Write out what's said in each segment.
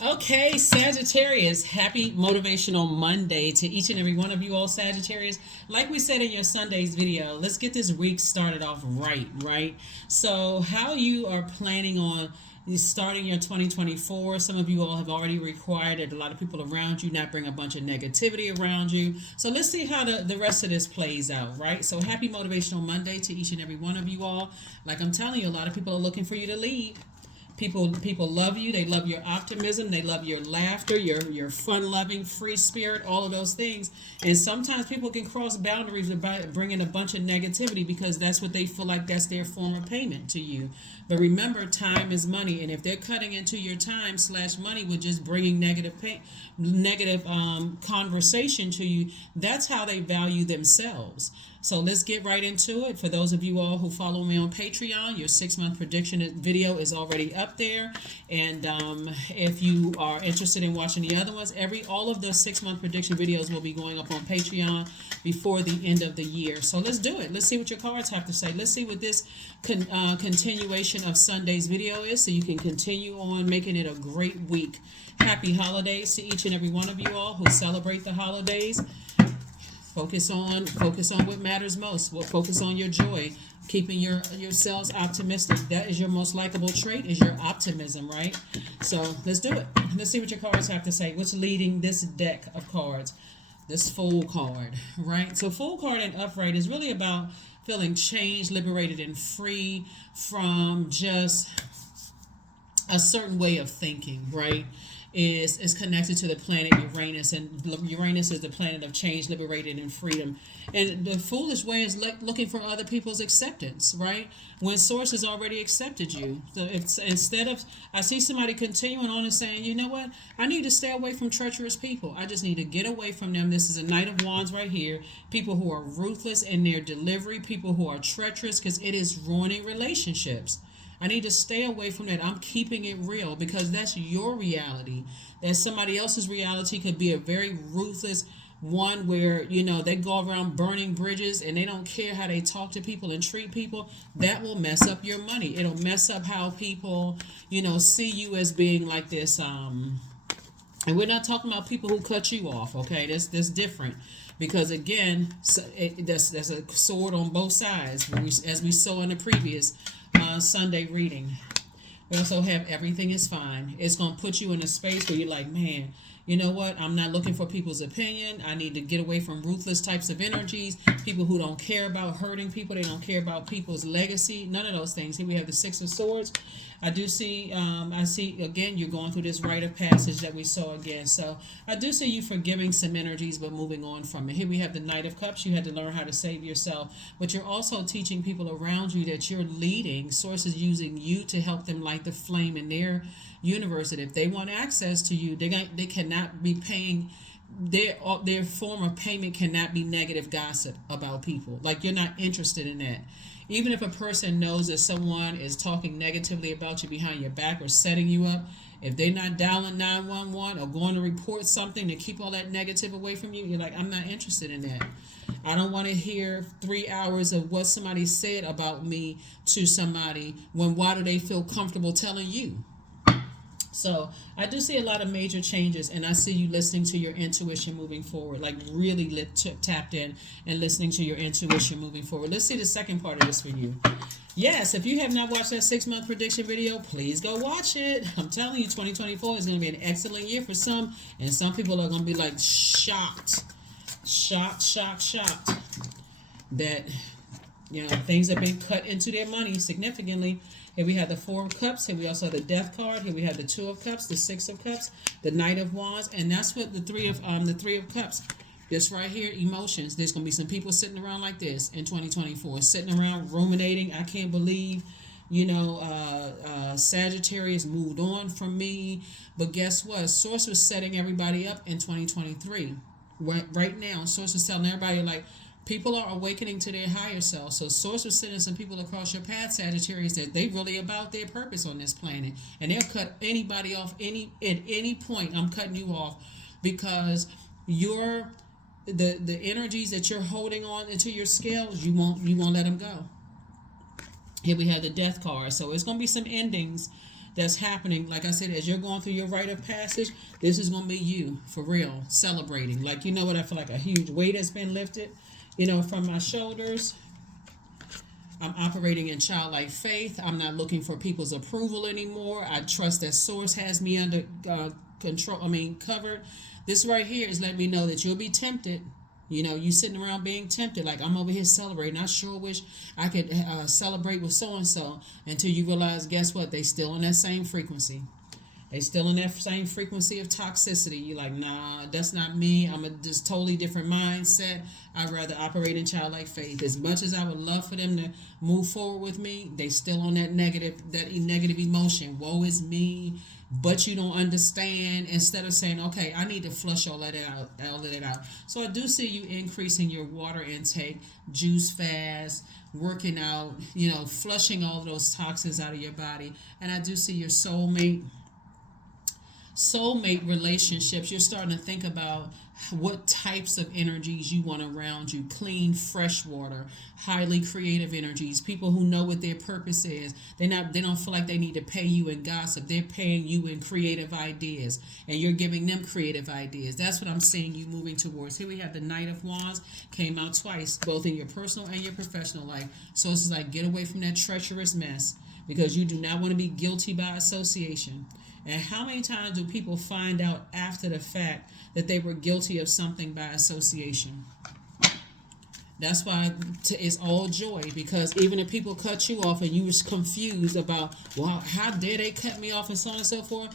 Okay, Sagittarius, happy motivational Monday to each and every one of you all, Sagittarius. Like we said in your Sunday's video, let's get this week started off right? So, how you are planning on starting your 2024? Some of you all have already required that a lot of people around you not bring a bunch of negativity around you. So, let's see how the rest of this plays out, right? So, happy motivational Monday to each and every one of you all. Like I'm telling you, a lot of people are looking for you to lead. People love you. They love your optimism. They love your laughter, your fun loving, free spirit, all of those things. And sometimes people can cross boundaries by bringing a bunch of negativity because that's what they feel like that's their form of payment to you. But remember, time is money, and if they're cutting into your time slash money with just bringing negative conversation to you, that's how they value themselves. So let's get right into it. For those of you all who follow me on Patreon, your 6-month prediction video is already up there. And if you are interested in watching the other ones, all of the 6-month prediction videos will be going up on Patreon before the end of the year. So let's do it. Let's see what your cards have to say. Let's see what this continuation of Sunday's video is, so you can continue on making it a great week. Happy holidays to each and every one of you all who celebrate the holidays. Focus on what matters most. Focus on your joy, keeping yourselves optimistic. That is your most likable trait, is your optimism, right? So let's do it. Let's see what your cards have to say. What's leading this deck of cards? This Fool card, right? So Fool card and upright is really about feeling changed, liberated, and free from just a certain way of thinking, right? Is connected to the planet Uranus, and Uranus is the planet of change, liberated, and freedom. And the foolish way is looking for other people's acceptance, right? When Source has already accepted you. So it's, instead of, I see somebody continuing on and saying, you know what, I need to stay away from treacherous people. I just need to get away from them. This is a Knight of Wands right here. People who are ruthless in their delivery, people who are treacherous, because it is ruining relationships. I need to stay away from that. I'm keeping it real because that's your reality. That somebody else's reality could be a very ruthless one where, they go around burning bridges and they don't care how they talk to people and treat people. That will mess up your money. It'll mess up how people, see you as being like this. And we're not talking about people who cut you off, okay? That's different. Because again, there's a sword on both sides, as we saw in the previous Sunday reading. We also have everything is fine. It's going to put you in a space where you're like, man, you know what? I'm not looking for people's opinion. I need to get away from ruthless types of energies, people who don't care about hurting people. They don't care about people's legacy. None of those things. Here we have the Six of Swords. I see, again, you're going through this rite of passage that we saw again. So I do see you forgiving some energies, but moving on from it. Here we have the Knight of Cups. You had to learn how to save yourself, but you're also teaching people around you that you're leading. Source is using you to help them light the flame in their universe. And if they want access to you, they cannot be paying. Their form of payment cannot be negative gossip about people. Like, you're not interested in that. Even if a person knows that someone is talking negatively about you behind your back or setting you up, if they're not dialing 911 or going to report something to keep all that negative away from you, you're like, I'm not interested in that. I don't want to hear 3 hours of what somebody said about me to somebody. Why do they feel comfortable telling you? So I do see a lot of major changes, and I see you listening to your intuition moving forward, like really tapped in and listening to your intuition moving forward. Let's see the second part of this for you. Yes, if you have not watched that 6-month prediction video, please go watch it. I'm telling you, 2024 is going to be an excellent year for some, and some people are going to be like shocked that things have been cut into their money significantly. Here we have the Four of Cups. Here we also have the Death card. Here we have the Two of Cups, the Six of Cups, the Knight of Wands, and that's what the Three of Cups. This right here, emotions. There's gonna be some people sitting around like this in 2024, sitting around ruminating. I can't believe, Sagittarius moved on from me. But guess what? Source was setting everybody up in 2023. Right now, Source is telling everybody, like, people are awakening to their higher self. So Source was sending some people across your path, Sagittarius, that they really about their purpose on this planet. And they'll cut anybody off at any point. I'm cutting you off because the energies that you're holding on into your scales, you won't let them go. Here we have the Death card. So it's going to be some endings that's happening. Like I said, as you're going through your rite of passage, this is going to be you for real celebrating. Like, you know what? I feel like a huge weight has been lifted, from my shoulders. I'm operating in childlike faith. I'm not looking for people's approval anymore. I trust that Source has me under control. Covered. This right here is letting me know that you'll be tempted. You sitting around being tempted, like I'm over here celebrating. I sure wish I could celebrate with so and so, until you realize, guess what? They still in that same frequency. They still in that same frequency of toxicity. You're like, nah, that's not me. I'm a just totally different mindset. I'd rather operate in childlike faith. As much as I would love for them to move forward with me, they still on that negative emotion. Woe is me. But you don't understand. Instead of saying, okay, I need to flush all that out. So I do see you increasing your water intake, juice fast, working out, flushing all those toxins out of your body. And I do see your soulmate relationships. You're starting to think about what types of energies you want around you. Clean, fresh water, highly creative energies, people who know what their purpose is. They don't feel like they need to pay you in gossip. They're paying you in creative ideas, and you're giving them creative ideas. That's what I'm seeing you moving towards. Here we have the Knight of Wands, came out twice, both in your personal and your professional life. So it's like, get away from that treacherous mess, because you do not want to be guilty by association. And how many times do people find out after the fact that they were guilty of something by association? That's why it's all joy, because even if people cut you off and you was confused about, well, how dare they cut me off and so on and so forth,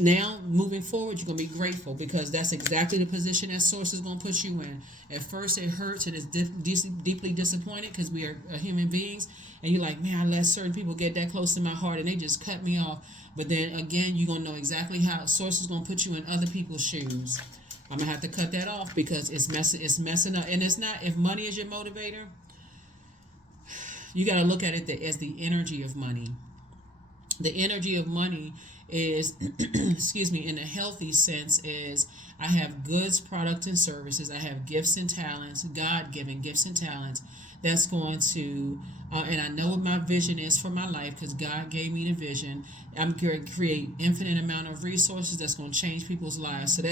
now moving forward, you're going to be grateful, because that's exactly the position that Source is going to put you in. At first, it hurts and it's deeply disappointed, because we are human beings, and you're like, man, I let certain people get that close to my heart and they just cut me off. But then again, you're going to know exactly how Source is going to put you in other people's shoes. I'm going to have to cut that off, because it's messing up. And it's not, if money is your motivator, you got to look at it as the energy of money. The energy of money is, excuse me, in a healthy sense, is I have goods, product, and services. I have gifts and talents, God-given gifts and talents. That's going to, and I know what my vision is for my life, because God gave me the vision. I'm going to create infinite amount of resources that's going to change people's lives. So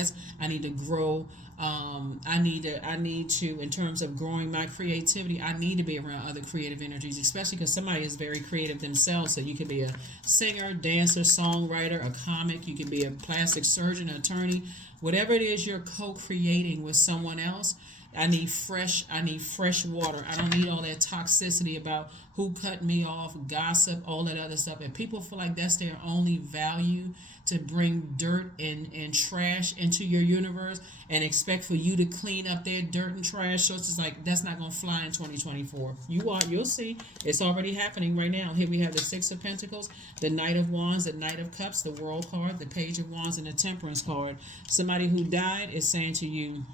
I need to grow. I need to, in terms of growing my creativity, I need to be around other creative energies, especially because somebody is very creative themselves. So you could be a singer, dancer, songwriter, a comic. You can be a plastic surgeon, attorney, whatever it is you're co-creating with someone else. I need fresh water. I don't need all that toxicity about who cut me off, gossip, all that other stuff. And people feel like that's their only value, to bring dirt and trash into your universe and expect for you to clean up their dirt and trash. So it's just like, that's not going to fly in 2024. You'll see. It's already happening right now. Here we have the Six of Pentacles, the Knight of Wands, the Knight of Cups, the World card, the Page of Wands, and the Temperance card. Somebody who died is saying to you,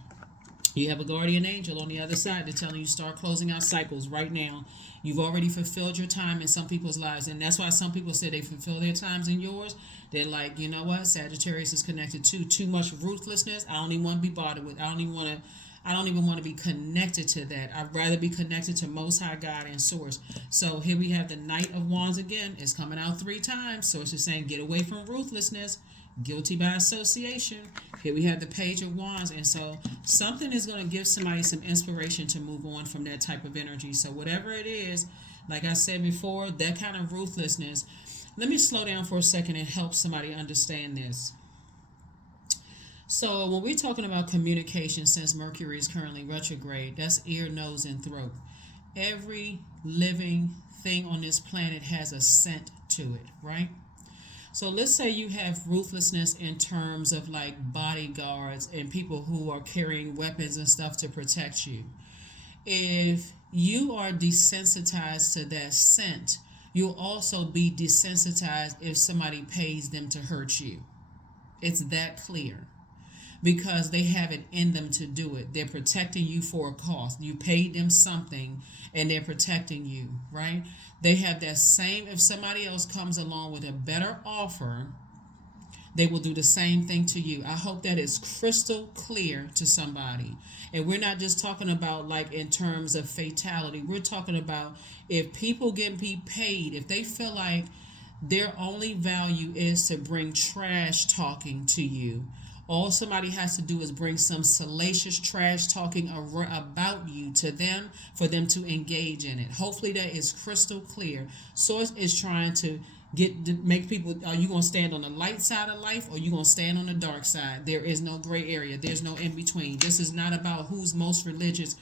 you have a guardian angel on the other side. They're telling you, start closing out cycles right now. You've already fulfilled your time in some people's lives. And that's why some people say they fulfill their times in yours. They're like, you know what? Sagittarius is connected to too much ruthlessness. I don't even want to be bothered with. I don't even want to be connected to that. I'd rather be connected to Most High God and Source. So here we have the Knight of Wands again. It's coming out 3 times. Source is saying, get away from ruthlessness. Guilty by association. Here we have the Page of Wands. And so something is going to give somebody some inspiration to move on from that type of energy. So whatever it is, like I said before, that kind of ruthlessness. Let me slow down for a second and help somebody understand this. So when we're talking about communication, since Mercury is currently retrograde, that's ear, nose, and throat. Every living thing on this planet has a scent to it, right? So let's say you have ruthlessness in terms of like bodyguards and people who are carrying weapons and stuff to protect you. If you are desensitized to that scent, you'll also be desensitized if somebody pays them to hurt you. It's that clear. Because they have it in them to do it. They're protecting you for a cost. You paid them something and they're protecting you, right? They have that same, if somebody else comes along with a better offer, they will do the same thing to you. I hope that is crystal clear to somebody. And we're not just talking about like in terms of fatality. We're talking about if people get paid, if they feel like Their only value is to bring trash talking to you. All somebody has to do is bring some salacious trash talking about you to them for them to engage in it. Hopefully that is crystal clear. Source is trying to make people, are you going to stand on the light side of life, or are you going to stand on the dark side? There is no gray area. There's no in between. This is not about who's most religious.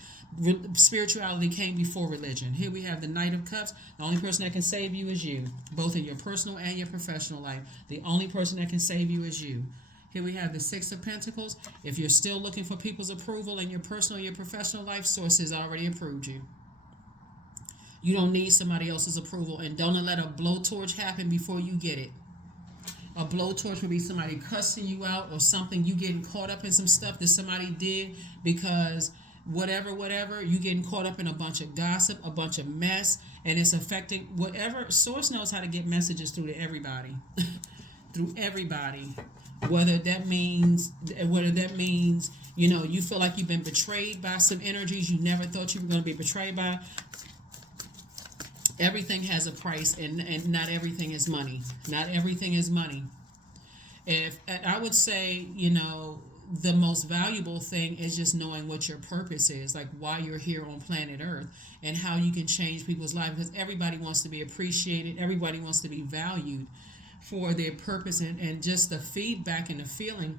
Spirituality came before religion. Here we have the Knight of Cups. The only person that can save you is you, both in your personal and your professional life. The only person that can save you is you. Here we have the Six of Pentacles. If you're still looking for people's approval in your personal, your professional life, Source has already approved you. You don't need somebody else's approval, and don't let a blowtorch happen before you get it. A blowtorch would be somebody cussing you out, or something, you getting caught up in some stuff that somebody did because whatever, you getting caught up in a bunch of gossip, a bunch of mess, and it's affecting whatever. Source knows how to get messages through to everybody. Through everybody. Whether that means, you feel like you've been betrayed by some energies you never thought you were going to be betrayed by. Everything has a price, and not everything is money. Not everything is money. If I would say, the most valuable thing is just knowing what your purpose is, like why you're here on planet Earth, and how you can change people's lives, because everybody wants to be appreciated. Everybody wants to be valued for their purpose, and just the feedback and the feeling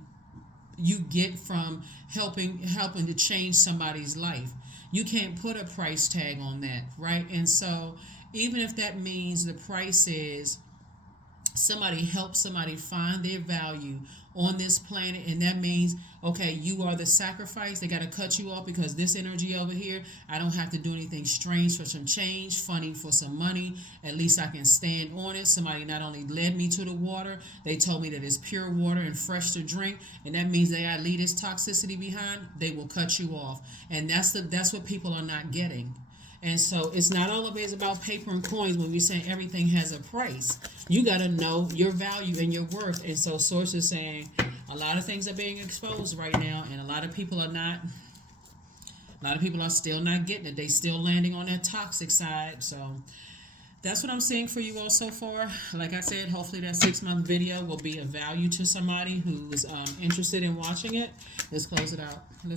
you get from helping to change somebody's life. You can't put a price tag on that, right? And so even if that means the price is somebody helps somebody find their value on this planet, and that means, okay, you are the sacrifice. They got to cut you off because this energy over here, I don't have to do anything strange for some change, funny for some money. At least I can stand on it. Somebody not only led me to the water, they told me that it's pure water and fresh to drink, and that means they got to leave this toxicity behind. They will cut you off, and that's what people are not getting. And so it's not always about paper and coins when we say everything has a price. You got to know your value and your worth. And so Source is saying a lot of things are being exposed right now, and a lot of people are still not getting it. They still landing on that toxic side. So that's what I'm seeing for you all so far. Like I said, hopefully that 6-month video will be of value to somebody who's interested in watching it. Let's close it out. You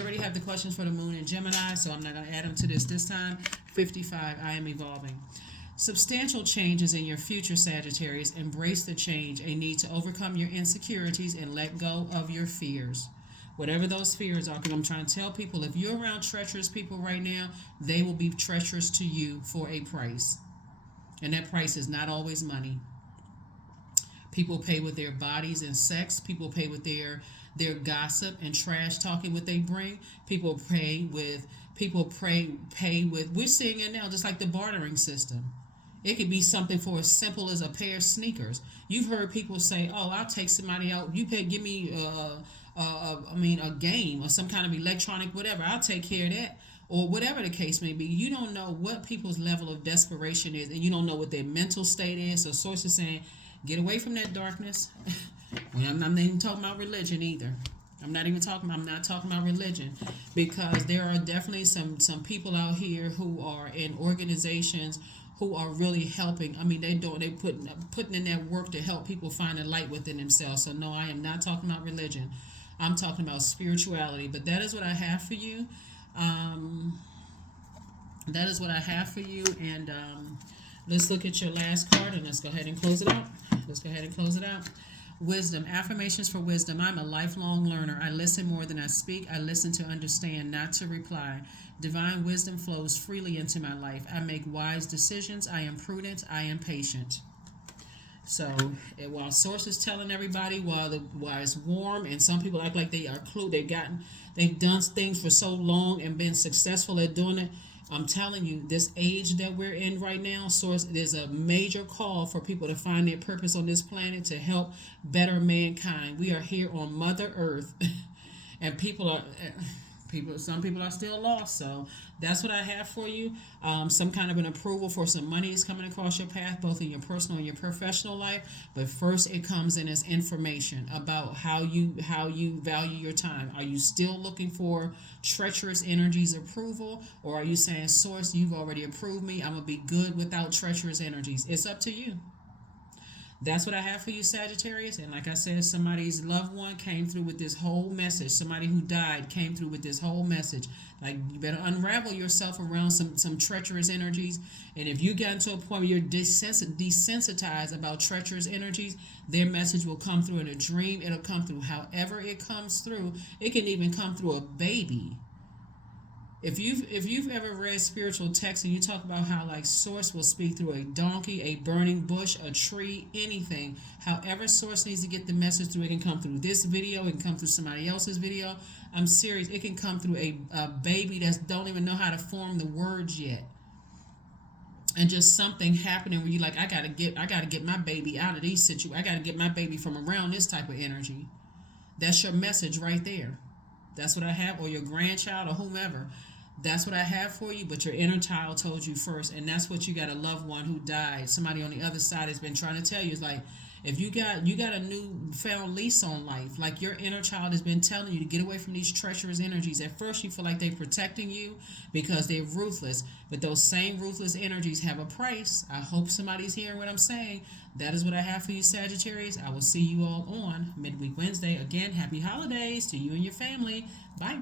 already have the questions for the moon in Gemini, so I'm not going to add them to this time. 55, I am evolving. Substantial changes in your future, Sagittarius. Embrace the change, a need to overcome your insecurities and let go of your fears. Whatever those fears are, because I'm trying to tell people, if you're around treacherous people right now, they will be treacherous to you for a price. And that price is not always money. People pay with their bodies and sex. People pay with their gossip and trash talking what they bring. People pay with, we're seeing it now, just like the bartering system. It could be something for as simple as a pair of sneakers. You've heard people say, oh, I'll take somebody out. You pay, give me a game or some kind of electronic whatever. I'll take care of that. Or whatever the case may be. You don't know what people's level of desperation is, and you don't know what their mental state is. So Source is saying, get away from that darkness. I'm not even talking about religion either. I'm not talking about religion, because there are definitely some people out here who are in organizations who are really helping. I mean, they putting in that work to help people find a light within themselves. So no, I am not talking about religion. I'm talking about spirituality. But that is what I have for you. And let's look at your last card, and let's go ahead and close it out. Wisdom. Affirmations for wisdom. I'm a lifelong learner. I listen more than I speak. I listen to understand, not to reply. Divine wisdom flows freely into my life. I make wise decisions. I am prudent. I am patient. So while Source is telling everybody, while it's warm, and some people act like they are they've done things for so long and been successful at doing it, I'm telling you, this age that we're in right now, Source, there's a major call for people to find their purpose on this planet to help better mankind. We are here on Mother Earth, and people Some people are still lost. So that's what I have for you. Some kind of an approval for some money is coming across your path, both in your personal and your professional life. But first, it comes in as information about how you value your time. Are you still looking for treacherous energies approval, or are you saying, Source, you've already approved me, I'm gonna be good without treacherous energies? It's up to you. That's what I have for you, Sagittarius. And like I said, somebody's loved one came through with this whole message. Somebody who died came through with this whole message. Like, you better unravel yourself around some treacherous energies. And if you get into a point where you're desensitized about treacherous energies, their message will come through in a dream. It'll come through however it comes through. It can even come through a baby. If you've ever read spiritual texts and you talk about how like Source will speak through a donkey, a burning bush, a tree, anything, however Source needs to get the message through, it can come through this video, it can come through somebody else's video. I'm serious, it can come through a baby that don't even know how to form the words yet. And just something happening where you like, I gotta get my baby out of these situations. I gotta get my baby from around this type of energy. That's your message right there. That's what I have, or your grandchild or whomever. That's what I have for you, but your inner child told you first, and that's what you got, a loved one who died. Somebody on the other side has been trying to tell you. It's like, if you got a new found lease on life, like your inner child has been telling you to get away from these treacherous energies. At first you feel like they're protecting you because they're ruthless, but those same ruthless energies have a price. I hope somebody's hearing what I'm saying. That is what I have for you, Sagittarius. I will see you all on Midweek Wednesday. Again, happy holidays to you and your family. Bye.